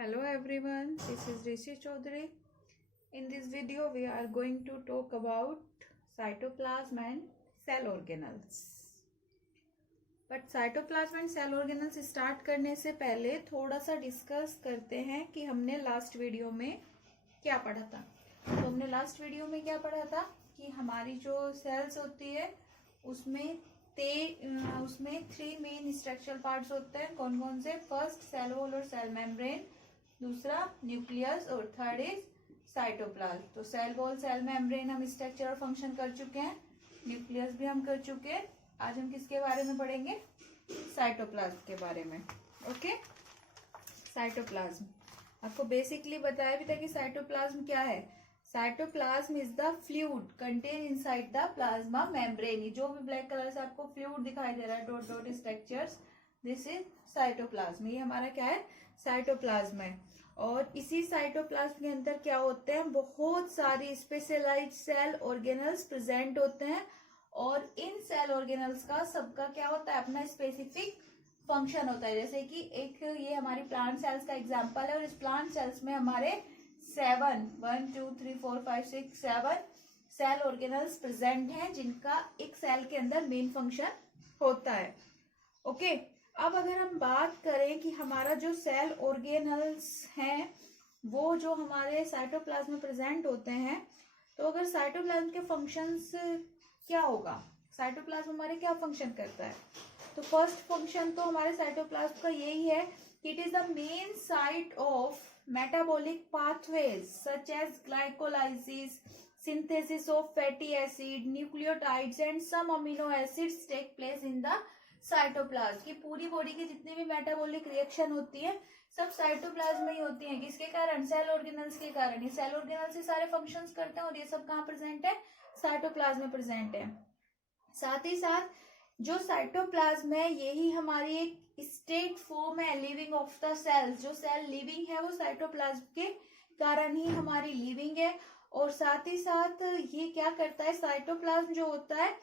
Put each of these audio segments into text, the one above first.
Hello everyone, this is Rishi Chaudhary. In this video we are going to talk about cytoplasm and cell organelles. But cytoplasm and cell organelles start करने से पहले थोड़ा सा discuss करते हैं कि हमने लास्ट वीडियो में क्या पढ़ा था। तो हमने लास्ट वीडियो में क्या पढ़ा था कि हमारी जो सेल्स होती है उसमें थ्री मेन स्ट्रक्चरल पार्ट्स होते हैं। कौन कौन से? फर्स्ट सेल वॉल और सेल मेम्ब्रेन, दूसरा न्यूक्लियस और थर्ड इज साइटोप्लाज्म। तो सेल वॉल, सेल मेम्ब्रेन हम स्ट्रक्चर और फंक्शन कर चुके हैं, न्यूक्लियस भी हम कर चुके हैं। आज हम किसके बारे में पढ़ेंगे? साइटोप्लाज्म के बारे में। ओके, साइटोप्लाज्म आपको बेसिकली बताया भी था कि साइटोप्लाज्म क्या है। Cytoplasm is the fluid contain inside the plasma membrane. जो भी ब्लैक कलर से आपको फ्लूइड दिखाई दे रहा है, dot dot structures, this is cytoplasm. ये हमारा क्या है? साइटोप्लाज्म है। और इसी साइटोप्लाज्म के अंदर क्या होते हैं? बहुत सारी स्पेशलाइज्ड सेल ऑर्गेनल्स प्रेजेंट होते हैं। और इन सेल ऑर्गेनल्स का सबका क्या होता है? अपना स्पेसिफिक फंक्शन होता है। जैसे कि एक ये हमारी प्लांट सेल्स का एग्जांपल है, और इस प्लांट सेल्स में हमारे 7 सेल ऑर्गेनल्स प्रेजेंट हैं, जिनका एक सेल के अंदर मेन फंक्शन होता है। ओके, अब अगर हम बात करें कि हमारा जो सेल ऑर्गेनल्स हैं वो जो हमारे साइटोप्लाज्म में प्रेजेंट होते हैं, तो अगर साइटोप्लाज्म के फंक्शंस क्या होगा? साइटोप्लाज्म हमारे क्या फंक्शन करता है? तो फर्स्ट फंक्शन तो हमारे साइटोप्लाज्म का यही है कि it is the main site of metabolic pathways such as glycolysis, synthesis of fatty acid, nucleotides and some amino acids take place in the cytoplasm. की पूरी बॉडी की जितनी भी मेटाबॉलिक रिएक्शन होती है सब साइटोप्लाज्म में ही होती है। किसके कारण? सेल ऑर्गेनल्स के कारण। ये सेल ऑर्गेनल्स से सारे फंक्शंस करते हैं, और ये सब कहाँ प्रेजेंट है? साइटोप्लाज्म में प्रेजेंट है। साथ ही साथ जो साइटोप्लाज्म है यही हमारी एक स्टेट फॉर्म है लिविंग ऑफ द सेल्स। जो सेल लिविंग है वो साइटोप्लाज्म के कारण ही हमारी लिविंग है। और साथ ही साथ ये क्या करता है? साइटोप्लाज्म जो होता है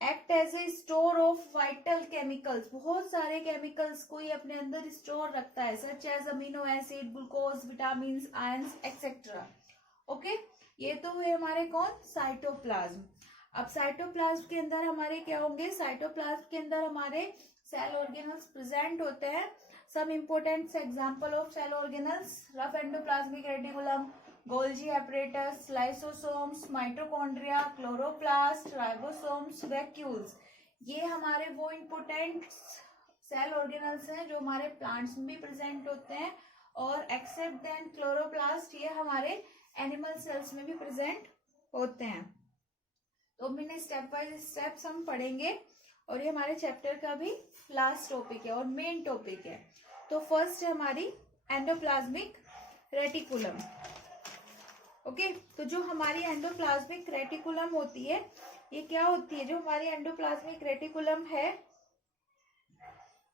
act as a store of vital chemicals. बहुत सारे केमिकल्स को ये अपने अंदर स्टोर रखता है, such as amino acid, glucose, vitamin, ions etcetera. Okay, ये तो हुए हमारे कौन? साइटोप्लाज्म। अब साइटोप्लाज्म के अंदर हमारे क्या होंगे? साइटोप्लाज्म के अंदर हमारे सेल ऑर्गेनल्स प्रेजेंट होते हैं। सब important example of cell organelles: rough endoplasmic reticulum, Golgi apparatus, lysosomes, mitochondria, chloroplast, ribosomes, vacuoles. ये हमारे वो इंपोर्टेंट सेल ऑर्गेनल्स हैं जो हमारे प्लांट्स में भी प्रेजेंट होते हैं, और एक्सेप्ट देन क्लोरोप्लास्ट ये हमारे एनिमल सेल्स में भी प्रेजेंट होते हैं। तो मैंने स्टेप बाय स्टेप्स हम पढ़ेंगे, और ये हमारे चैप्टर का भी लास्ट टॉपिक है और मेन टॉपिक है। तो फर्स्ट है हमारी एंडोप्लाज्मिक रेटिकुलम। ओके, तो जो हमारी एंडोप्लाज्मिक रेटिकुलम होती है ये क्या होती है? जो हमारी एंडोप्लाज्मिक रेटिकुलम है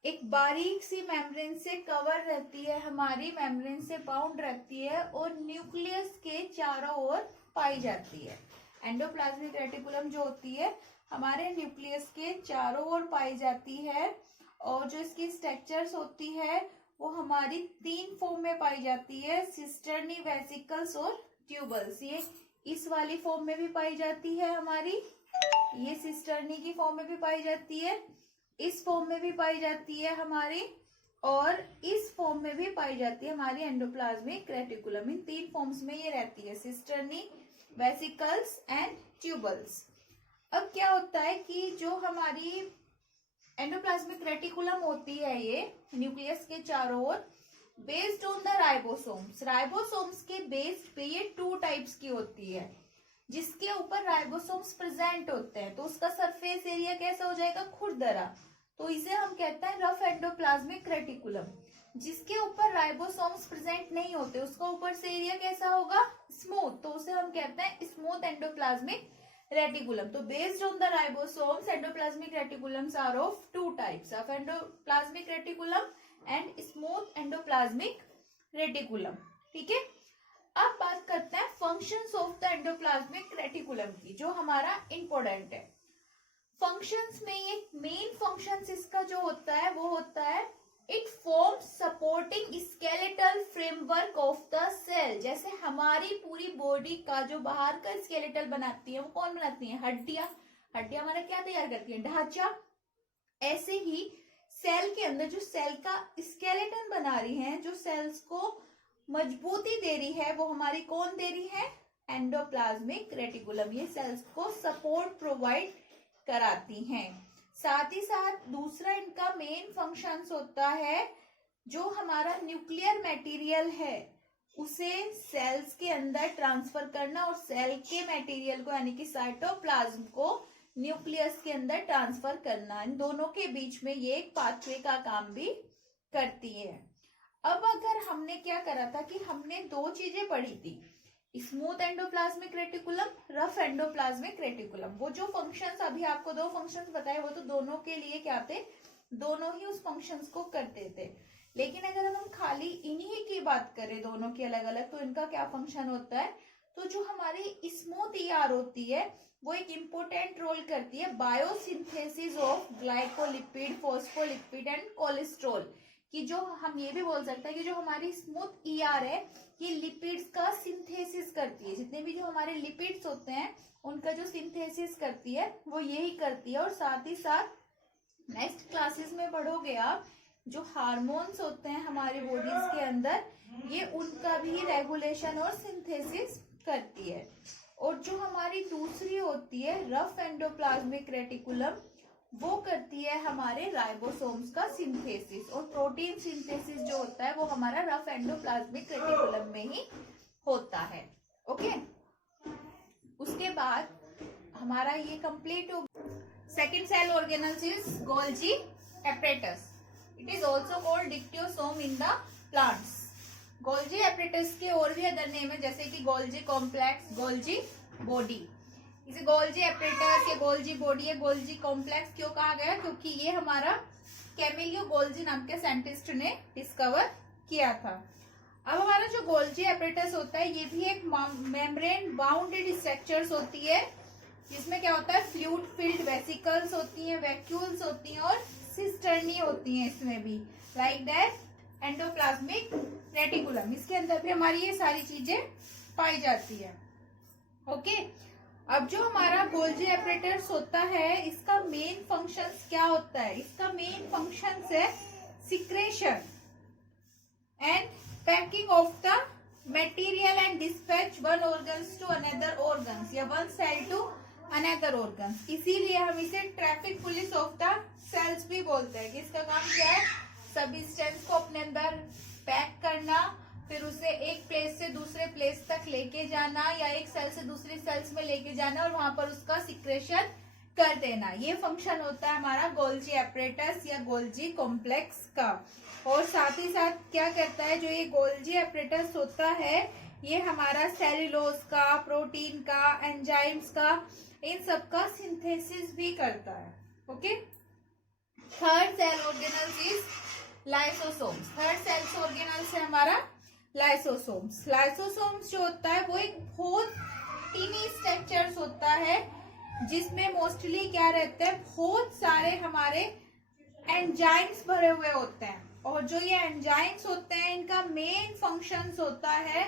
एक बारीक सी मेम्ब्रेन से कवर रहती है, हमारी मेम्ब्रेन से बाउंड रहती है, और न्यूक्लियस के चारों ओर पाई जाती है। एंडोप्लाज्मिक रेटिकुलम जो होती है हमारे न्यूक्लियस के चारों ओर पाई जाती है, और जो इसकी स्ट्रक्चर्स होती है वो हमारी 3 फॉर्म में पाई जाती है: सिस्टर्नी, वेसिकल्स और ट्यूबल्स। ये इस वाली फॉर्म में भी पाई जाती है हमारी, ये सिस्टर्नी की फॉर्म में भी पाई जाती है, इस फॉर्म में भी पाई जाती है हमारी, और इस फॉर्म में भी पाई जाती है हमारी एंडोप्लाज्मिक रेटिकुलम। इन 3 फॉर्म्स में ये रहती है: सिस्टर्नी, वेसिकल्स एंड ट्यूबल्स। अब क्या होता है कि जो हमारी एंडोप्लाज्मिक रेटिकुलम होती है ये न्यूक्लियस के चारों ओर based on the ribosomes. Ribosomes के बेस पे ये 2 टाइप्स की होती है। जिसके ऊपर राइबोसोम्स प्रेजेंट होते हैं तो उसका सरफेस एरिया कैसा हो जाएगा? खुरदरा। तो इसे हम कहते हैं रफ एंडोप्लाज्मिक रेटिकुलम। जिसके ऊपर राइबोसोम्स प्रेजेंट नहीं होते उसका ऊपर से एरिया कैसा होगा? स्मूथ। तो उसे हम कहते हैं स्मूथ एंडोप्लाज्मिक रेटिकुलम। तो based on the ribosomes endoplasmic reticulums are of 2 types of endoplasmic reticulum and smooth endoplasmic reticulum. ठीक है, अब बात करते हैं functions of the endoplasmic reticulum की, जो हमारा इंपॉर्टेंट है। फंक्शंस में एक मेन फंक्शंस इसका जो होता है वो होता है it forms supporting skeletal framework of the cell. जैसे हमारी पूरी बॉडी का जो बाहर का स्केलेटल बनाती है वो कौन बनाती है? हड्डियां। हड्डियां हमारा क्या तैयार करती है? ढांचा। ऐसे ही सेल के अंदर जो सेल का स्केलेटन बना रही है, जो सेल्स को मजबूती दे रही है, वो हमारी कौन दे रही है? Endoplasmic reticulum. ये सेल्स को सपोर्ट प्रोवाइड कराती हैं। साथ ही साथ दूसरा इनका मेन फंक्शंस होता है, जो हमारा न्यूक्लियर मटेरियल है उसे सेल्स के अंदर ट्रांसफर करना और सेल के मटेरियल को यानी कि साइटोप्लाज्म को न्यूक्लियस के अंदर ट्रांसफर करना। इन दोनों के बीच में ये एक पाथवे का काम भी करती है। अब अगर हमने क्या करा था कि हमने दो चीजें पढ़ी थी, smooth endoplasmic reticulum, rough endoplasmic reticulum. वो जो फंक्शंस अभी आपको दो फंक्शंस बताए वो तो दोनों के लिए क्या थे? दोनों ही उस फंक्शंस को करते थे। लेकिन अगर हम खाली इन्हीं की बात करें दोनों की अलग अलग, तो इनका क्या फंक्शन होता है? तो जो हमारी स्मूथ ईआर होती है वो एक इम्पोर्टेंट रोल करती है biosynthesis of glycolipid, phospholipid and cholesterol कि जो हम ये भी बोल सकते हैं कि जो हमारी स्मूथ ईआर है ये लिपिड्स का सिंथेसिस करती है। जितने भी जो हमारे लिपिड्स होते हैं उनका जो सिंथेसिस करती है वो यही करती है। और साथ ही साथ नेक्स्ट क्लासेस में पढ़ोगे आप, जो हार्मोन्स होते हैं हमारे बॉडीज के अंदर, ये उनका भी रेगुलेशन और सिंथेसिस करती है। और जो हमारी दूसरी होती है रफ एंडोप्लाज्मिक रेटिकुलम, वो करती है हमारे राइबोसोम्स का सिंथेसिस। और प्रोटीन सिंथेसिस जो होता है वो हमारा रफ एंडोप्लाज्मिक रेटिकुलम में ही होता है। ओके, उसके बाद हमारा ये कंप्लीट हो। Second cell organelles is Golgi apparatus. It is also called dictyosome in the plants. Golgi apparatus के और भी अदर नेम है, जैसे कि गोल्जी कॉम्प्लेक्स, गोल्जी बॉडी। इसे गोल्जी एपरेटस या गोल्जी बॉडी या गोल्जी कॉम्प्लेक्स क्यों कहा गया? क्योंकि ये हमारा कैमिलियो गोल्जी नाम के साइंटिस्ट ने डिस्कवर किया था। अब हमारा जो गोल्जी एपरेटस होता है ये भी एक मेम्ब्रेन बाउंडेड स्ट्रक्चर्स होती है, जिसमें क्या होता है? फ्लूइड फिल्ड वेसिकल्स होती हैं, वैक्यूल्स होती हैं और सिस्टर्नी होती हैं इसमें भी, लाइक दैट एंडोप्लाज्मिक रेटिकुलम। इसके अंदर भी हमारी ये सारी चीजें पाई जाती है। ओके, अब जो हमारा गोल्जी एपरेटस होता है इसका मेन फंक्शंस क्या होता है? इसका मेन फंक्शंस है secretion and packing of the material and dispatch one organs to another organs या one cell to another organs. इसीलिए हम इसे traffic police of the cells भी बोलते हैं कि इसका काम क्या है? सब्सटेंस को अपने अंदर पैक करना, फिर उसे एक प्लेस से दूसरे प्लेस तक लेके जाना या एक सेल से दूसरी सेल्स में लेके जाना और वहां पर उसका सिक्रेशन कर देना। ये फंक्शन होता है हमारा गोल्जी एपरेटस या गोल्जी कॉम्प्लेक्स का। और साथ ही साथ क्या करता है? जो ये गोल्जी एपरेटस होता है ये हमारा सेल्यूलोज का, प्रोटीन का, एंजाइम्स का, इन सब का सिंथेसिस भी करता है। Okay, third cell organelles is lysosomes. Third cell organelles है हमारा लाइसोसोम्स। लाइसोसोम्स जो होता है वो एक बहुत टीनी स्ट्रक्चर्स होता है जिसमें मोस्टली क्या रहते हैं? बहुत सारे हमारे एंजाइम्स भरे हुए होते हैं। और जो ये एंजाइम्स होते हैं इनका मेन फंक्शंस होता है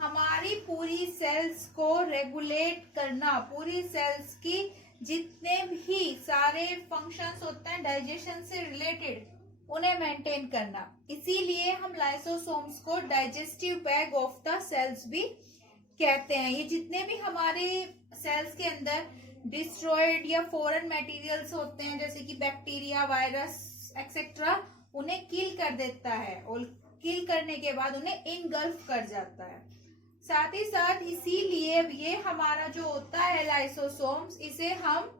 हमारी पूरी सेल्स को रेगुलेट करना, पूरी सेल्स की जितने भी सारे फंक्शंस होते हैं डाइजेशन से रिलेटेड उन्हें मेंटेन करना। इसीलिए हम लाइसोसोम्स को digestive bag of the cells भी कहते हैं। ये जितने भी हमारे सेल्स के अंदर डिस्ट्रॉयड या फॉरेन मटेरियल्स होते हैं जैसे कि बैक्टीरिया, वायरस एक्सेट्रा, उन्हें किल कर देता है और किल करने के बाद उन्हें इनगल्फ कर जाता है। साथ ही साथ इसीलिए ये हमारा जो होता है लाइसोसोम्स, इसे हम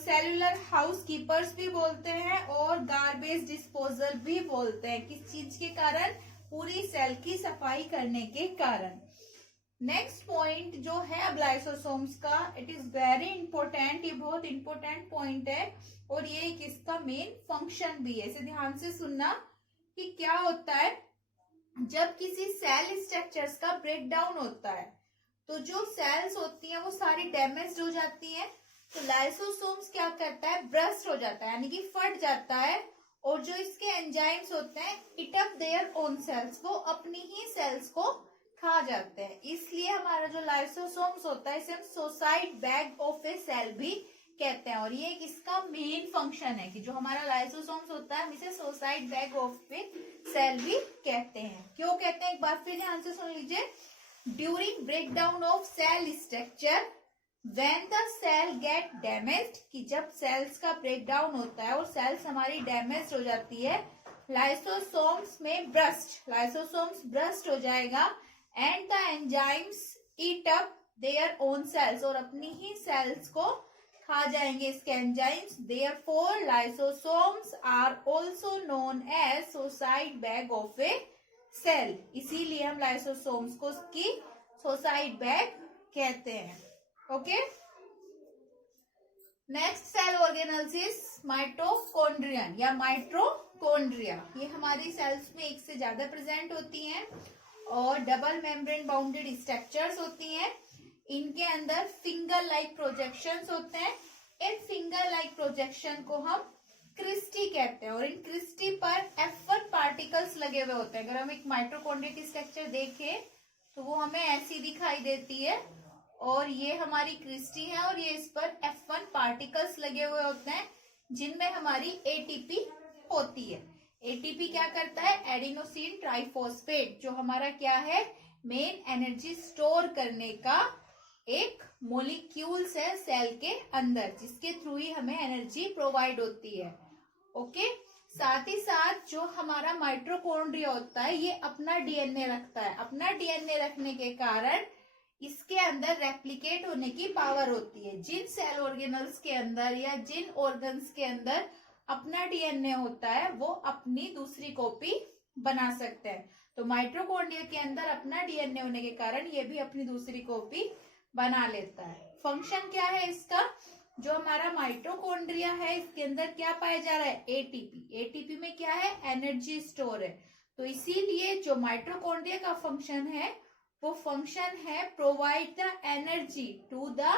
सेलुलर हाउस कीपर्स भी बोलते हैं और गार्बेज डिस्पोजल भी बोलते हैं। किस चीज के कारण? पूरी सेल की सफाई करने के कारण। नेक्स्ट पॉइंट जो है अब लाइसोसोम्स का, इट इज वेरी इंपॉर्टेंट। ये बहुत इंपॉर्टेंट पॉइंट है और ये किसका मेन फंक्शन भी है। इसे ध्यान से सुनना कि क्या होता है जब किसी सेल स्ट्रक्चर्स का ब्रेकडाउन होता है तो जो सेल्स होती हैं वो सारी डैमेज हो जाती हैं। तो लाइसोसोम्स क्या करता है? ब्रस्ट हो जाता है यानी कि फट जाता है और जो इसके एंजाइम्स होते हैं eat up their own cells, वो अपनी ही सेल्स को खा जाते हैं। इसलिए हमारा जो लाइसोसोम्स होता है इसे हम suicide bag of a cell भी कहते हैं। और ये इसका मेन फंक्शन है कि जो हमारा लाइसोसोम्स होता है हम इसे suicide bag of a cell भी कहते हैं। क्यों कहते हैं एक बार फिर ध्यान से सुन लीजिए। During breakdown of cell structure when the cell get damaged, कि जब सेल्स का ब्रेकडाउन होता है और सेल्स हमारी डैमेज हो जाती है, लाइसोसोम्स में लाइसोसोम्स ब्रस्ट हो जाएगा and the enzymes eat up their own cells, और अपनी ही सेल्स को खा जाएंगे इसके enzymes. Therefore lysosomes are also known as suicide bag of a cell, इसीलिए हम लाइसोसोम्स को उसकी सोसाइड बैग कहते हैं। Okay, next cell organelles is mitochondrion या माइटोकॉन्ड्रिया। ये हमारी सेल्स में एक से ज्यादा प्रेजेंट होती हैं और डबल मेम्ब्रेन बाउंडेड स्ट्रक्चर्स होती हैं। इनके अंदर फिंगर लाइक प्रोजेक्शंस होते हैं। इन फिंगर लाइक प्रोजेक्शन को हम क्रिस्टी कहते हैं और इन क्रिस्टी पर F1 पार्टिकल्स लगे हुए होते हैं। अगर हम एक माइटोकॉन्ड्रिया की स्ट्रक्चर देखें तो वो हमें ऐसी दिखाई देती है और ये हमारी क्रिस्टी है और ये इस पर F1 पार्टिकल्स लगे हुए होते हैं जिनमें हमारी एटीपी होती है। एटीपी क्या करता है, एडिनोसिन ट्राइफॉस्फेट, जो हमारा क्या है, मेन एनर्जी स्टोर करने का एक मोलिक्यूल्स है सेल के अंदर, जिसके थ्रू ही हमें एनर्जी प्रोवाइड होती है। ओके, साथ ही साथ जो हमारा माइटोकॉन्ड्रिया होता है ये अपना डीएनए रखता है। अपना डीएनए रखने के कारण इसके अंदर रेप्लिकेट होने की पावर होती है। जिन सेल ऑर्गेनल्स के अंदर या जिन ऑर्गन्स के अंदर अपना डीएनए होता है वो अपनी दूसरी कॉपी बना सकते हैं। तो माइटोकॉन्ड्रिया के अंदर अपना डीएनए होने के कारण ये भी अपनी दूसरी कॉपी बना लेता है। फंक्शन क्या है इसका, जो हमारा माइटोकॉन्ड्रिया है इसके अंदर क्या पाया जा रहा है, एटीपी। एटीपी में क्या है, एनर्जी स्टोर है। तो इसीलिए जो माइटोकॉन्ड्रिया का फंक्शन है वो फंक्शन है provide the energy to the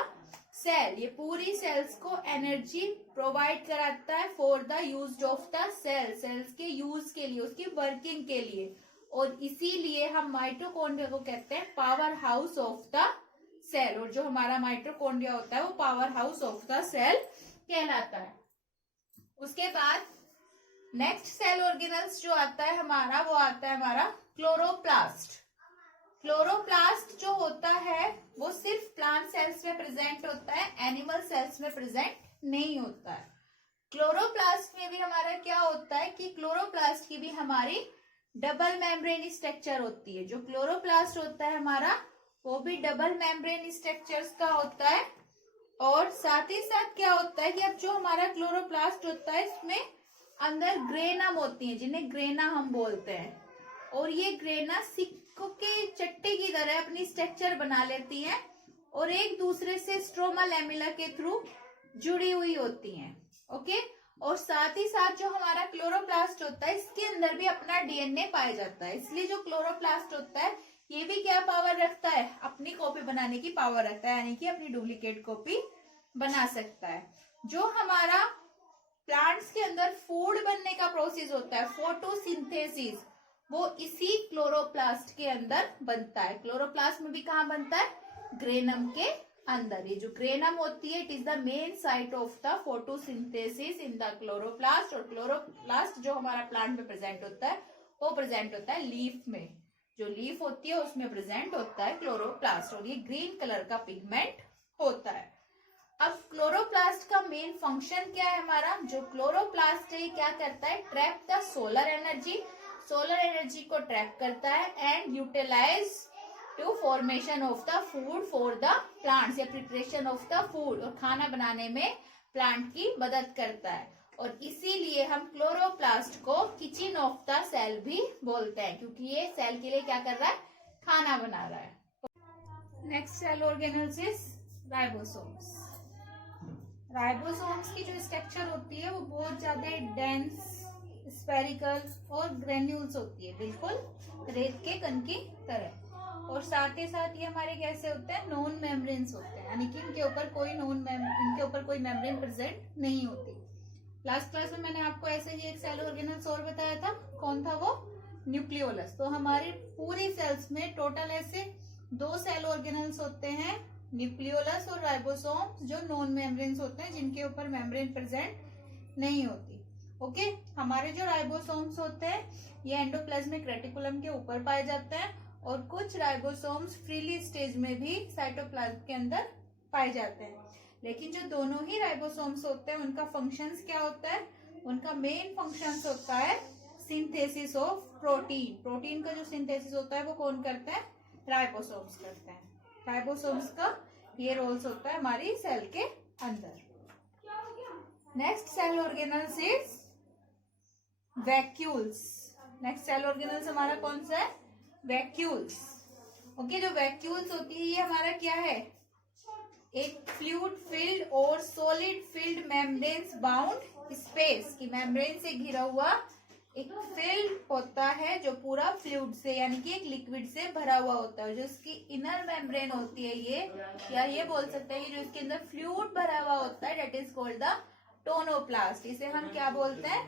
cell. ये पूरी सेल्स को एनर्जी प्रोवाइड कराता है for the use of the cell, cells के यूज के लिए, उसकी वर्किंग के लिए। और इसीलिए हम माइटोकॉन्ड्रिया को कहते हैं powerhouse of the cell. और जो हमारा माइटोकॉन्ड्रिया होता है वो powerhouse of the cell कहलाता है। उसके बाद नेक्स्ट सेल ऑर्गेनल्स जो आता है हमारा वो आता है हमारा क्लोरोप्लास्ट। क्लोरोप्लास्ट जो होता है वो सिर्फ प्लांट सेल्स में प्रेजेंट होता है, एनिमल सेल्स में प्रेजेंट नहीं होता है। क्लोरोप्लास्ट में भी हमारा क्या होता है कि क्लोरोप्लास्ट की भी हमारी डबल मेम्ब्रेन स्ट्रक्चर होती है। जो क्लोरोप्लास्ट होता है हमारा वो भी डबल मेम्ब्रेन स्ट्रक्चर्स का होता है। और साथ ही साथ क्या होता है कि अब जो हमारा क्लोरोप्लास्ट होता है इसमें अंदर ग्रेनम होती है जिन्हें ग्रेना हम बोलते हैं। और ये ग्रेना सिक्कों के चट्टे की तरह अपनी स्ट्रक्चर बना लेती हैं और एक दूसरे से स्ट्रोमा लैमेला के थ्रू जुड़ी हुई होती हैं। ओके, और साथ ही साथ जो हमारा क्लोरोप्लास्ट होता है इसके अंदर भी अपना डीएनए पाया जाता है। इसलिए जो क्लोरोप्लास्ट होता है ये भी क्या पावर रखता है, अपनी कॉपी बनाने की पावर रखता है, यानी कि अपनी डुप्लीकेट कॉपी बना सकता है। जो हमारा प्लांट्स के अंदर फूड बनने का प्रोसेस होता है, फोटोसिंथेसिस, वो इसी क्लोरोप्लास्ट के अंदर बनता है। क्लोरोप्लास्ट में भी कहाँ बनता है, ग्रेनम के अंदर। ये जो ग्रेनम होती है it is the main site of the photosynthesis in the chloroplast. और क्लोरोप्लास्ट जो हमारा प्लांट में प्रेजेंट होता है वो प्रेजेंट होता है लीफ में। जो लीफ होती है उसमें प्रेजेंट होता है क्लोरोप्लास्ट और ये ग्रीन कलर का पिगमेंट होता है। अब क्लोरोप्लास्ट का मेन फंक्शन क्या है हमारा, जो क्लोरोप्लास्ट है क्या करता है, trap the solar energy, solar energy को ट्रैप करता है and utilize to formation of the food for the plants, या प्रिपरेशन ऑफ द फूड, और खाना बनाने में प्लांट की मदद करता है। और इसीलिए हम क्लोरोप्लास्ट को किचन ऑफ द सेल भी बोलते हैं, क्योंकि ये सेल के लिए क्या कर रहा है, खाना बना रहा है। Next cell organelles is ribosomes. Ribosomes की जो स्ट्रक्चर होती है वो बहुत ज्यादा डेंस, स्फेरिकल और ग्रेन्यूल्स होती है, बिल्कुल रेत के कण की तरह। और साथ ही साथ ये हमारे कैसे होते हैं, नॉन मेम्ब्रेन्स होते हैं, यानी कि इनके ऊपर कोई मेम्ब्रेन प्रेजेंट नहीं होती। लास्ट क्लास में मैंने आपको ऐसे ही एक सेल ऑर्गेनल्स और बताया था, कौन था वो? न्यूक्लियोलस। तो हमारी पूरी सेल्स में टोटल ऐसे 2 सेल ऑर्गेनल्स होते हैं, न्यूक्लियोलस और राइबोसोम, जो नॉन मेम्ब्रेन्स होते हैं, जिनके ऊपर मेम्ब्रेन प्रेजेंट नहीं होती। ओके, हमारे जो राइबोसोम्स होते हैं ये एंडोप्लाज्मिक रेटिकुलम के ऊपर पाए जाते हैं, और कुछ राइबोसोम्स फ्रीली स्टेज में भी साइटोप्लाज्म के अंदर पाए जाते हैं। लेकिन जो दोनों ही राइबोसोम्स होते हैं उनका फंक्शंस क्या होता है? उनका मेन फंक्शंस होता है सिंथेसिस ऑफ प्रोटीन। प्रोटीन का जो सिंथेसिस होता है वो कौन करता है? राइबोसोम्स करते हैं। राइबोसोम्स का ये रोल्स होता है हमारी सेल के अंदर। Next cell organelles is vacuoles. Next cell organelles हमारा कौन सा है? वैक्यूल्स। ओके, जो वैक्यूल्स होती है ये हमारा क्या है? एक फ्लूइड फिल्ड और solid field membranes bound space की मेम्ब्रेन से घिरा हुआ एक फील्ड होता है जो पूरा फ्लूइड से यानी कि एक लिक्विड से भरा हुआ होता है। जो इसकी इनर मेम्ब्रेन होती है ये, या ये बोल सकते हैं कि जो इसके अंदर फ्लूइड भरा हुआ होता है that is called the tonoplast. इसे हम क्या बोलते हैं?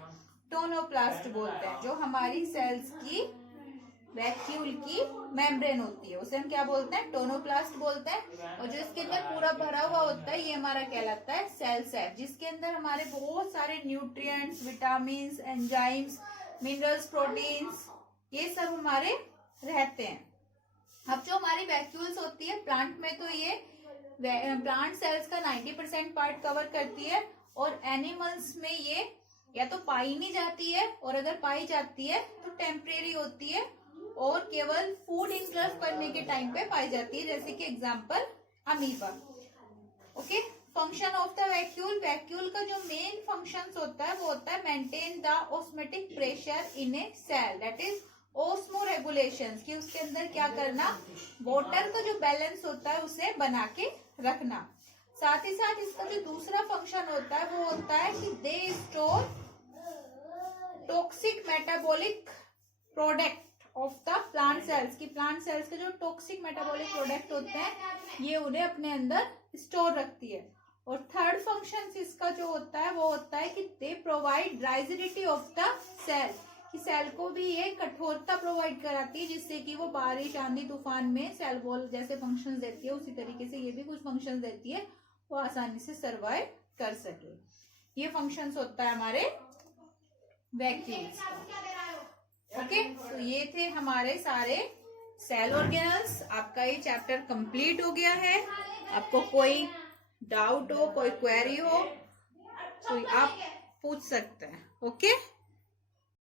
टोनोप्लास्ट बोलते हैं। जो हमारी सेल्स की वैक्यूल की मेम्ब्रेन होती है उसे हम क्या बोलते हैं? टोनोप्लास्ट बोलते हैं। और जो इसके अंदर पूरा भरा हुआ होता है ये हमारा कहलाता है सेल सैक, जिसके अंदर हमारे बहुत सारे nutrients, vitamins, enzymes, minerals, proteins, ये सब हमारे रहते हैं। अब जो हमारी वैक्यूल्स होती है प्लांट में, तो ये प्लांट सेल्स का 90% पार्ट कवर करती है, और एनिमल्स में ये या तो पाई नहीं जाती है, और अगर पाई जाती है तो टेम्परेरी होती है और केवल फूड इनग्रस्ट करने के टाइम पे पाई जाती है, जैसे कि example amoeba. Okay, function of the vacuole. Vacuole का जो मेन फंक्शन होता है वो होता है maintain the osmotic pressure in a cell, that is osmoregulation, कि उसके अंदर क्या करना? वाटर का जो बैलेंस होता है उसे बना के रखना। साथ ही साथ इसका जो दूसरा फंक्शन होता है वो होता है कि they store toxic metabolic product of the plant cells, की प्लांट सेल्स के जो टॉक्सिक मेटाबॉलिक प्रोडक्ट होते हैं ये उन्हें अपने अंदर स्टोर रखती है। और थर्ड फंक्शन इसका जो होता है वो होता है कि they provide rigidity of the cell, कि सेल को भी ये कठोरता प्रोवाइड कराती है, जिससे कि वो बारिश, आंधी, तूफान में सेल वॉल जैसे फंक्शंस देती है उसी तरीके से ये भी कुछ फंक्शंस देती है, वो आसानी से सर्वाइव कर सके। ये फंक्शंस होता है हमारे वैक्यूल्स का। ओके, तो ये थे हमारे सारे सेल ऑर्गेनल्स। आपका ये चैप्टर कंप्लीट हो गया है। आपको कोई डाउट हो, कोई क्वेरी हो तो आप पूछ सकते हैं। ओके।